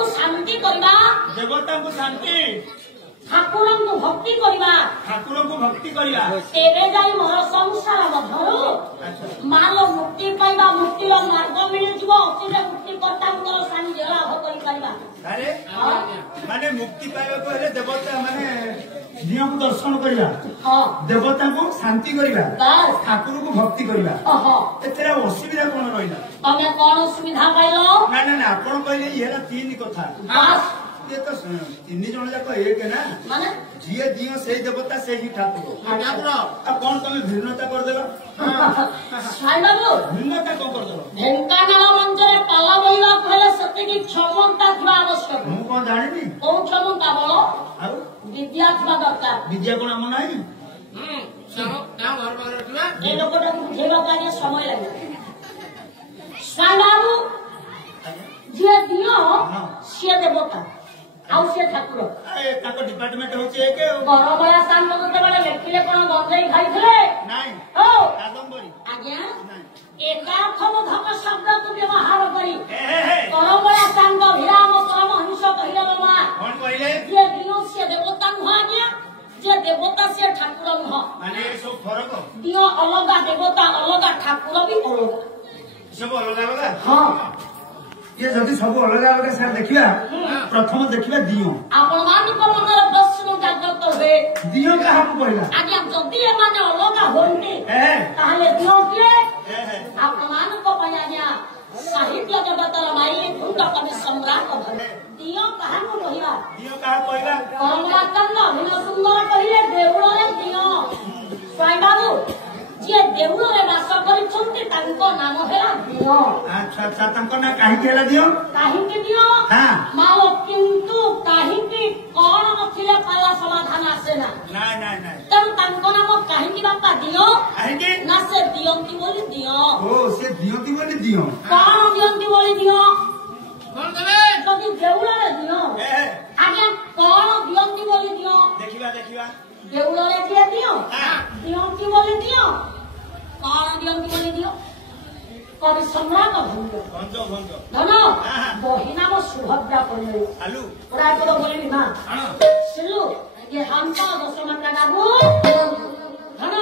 को शांति करवा देवता को शांति ठाकुर को भक्ति करवा ठाकुर को भक्ति करवा तेरे जाई मोर संसार मधुर मालो मुक्ति पाइबा मुक्तिर मार्ग मिले जीव अतिरे मुक्ति करता को सानिध्य लाभ करि करवा अरे माने मुक्ति पाइबा को हेले देवता माने दियो को दर्शन करवा हां देवता को शांति करवा बस ठाकुर को भक्ति करवा ओहो एतरा असुविधा कोन रहिला तमे कोन सुविधा पाइलो ना ना ना आपण कहले ये तीन कथा बस ये तो तीन जन जाक एक है ना माने जीए दियो से देवता से ही ठाकुर अब कौन तुम भिन्नता कर देलो साई बाबू भिन्नता कौन कर देलो ढेंकानाल मंचरे पाला बोलवा कहले सत्य की क्षमता थिबा आवश्यक मु कोन जानिनी कोन क्षमता बोलो आउ विद्या थिबा दरकार विद्या कोन हम नाही सारो क्या घर पर थिबा ए लोकटा बुझेबा पाए समय लागे साई बाबू जे दियो से देवता आउ से ठाकुर ए ताको डिपार्टमेंट होचे के बरमया सान मगते बडे लेखिले कोन गंधई खाइथिले नाही ओ कादंबरी आज्ञा एकार्थम धम शब्द को व्यवहार करी हे बरमया सान को विराम परमहंस कहिला बाबा कौन कहले जे दियो से देवता नुह आज्ञा जे देवता से ठाकुर नुह माने सब फरक दियो अलगा देवता अलगा ठाकुर भी अलगा सब अलग अलग हां ये जदि सब अलग अलग सर देखिबा प्रथम देखिबा दियो आपण मान को मनर प्रश्न जागृत होए दियो काहा को कहला आज्ञा जदि ए माने अलगा होंते ताहले दियो के आपण मान को पयाज्ञा साहित्य जगतर माई कुंड कवि सम्राट भले दियो काहा को कहिबा दियो काहा कहला परमला कंद अभिनव सुंदर कहिले देउळ रे दियो स्वाई बाबू जे देउळ रे वास करिछन्ते तांको नाम हेला दियो अच्छा अच्छा तांको ना काहे केला दियो काहे के दियो हां माओ किंतु काहे के कोन नथिले पाला समाधान आसे ना नाही नाही नाही तब तांको नाम काहे की बापा दियो काहे के ना से दियंती बोली दियो ओ से दियोती बोली दियो कोन दियंती बोली दियो कौन देबे तो देउळ रे दियो ए आज्ञा कोन दियंती बोली दियो देखिबा देखिबा देउळ रे दिए दियो हां दियंती बोली दियो कोन दियंती बोली दियो कवि सम्राट भंजो भंजो धन बही नाम सुभद्रा पड़े आलू प्राय तो बोली मां हां सिल्लू ये हमका दशमाता बाबू धन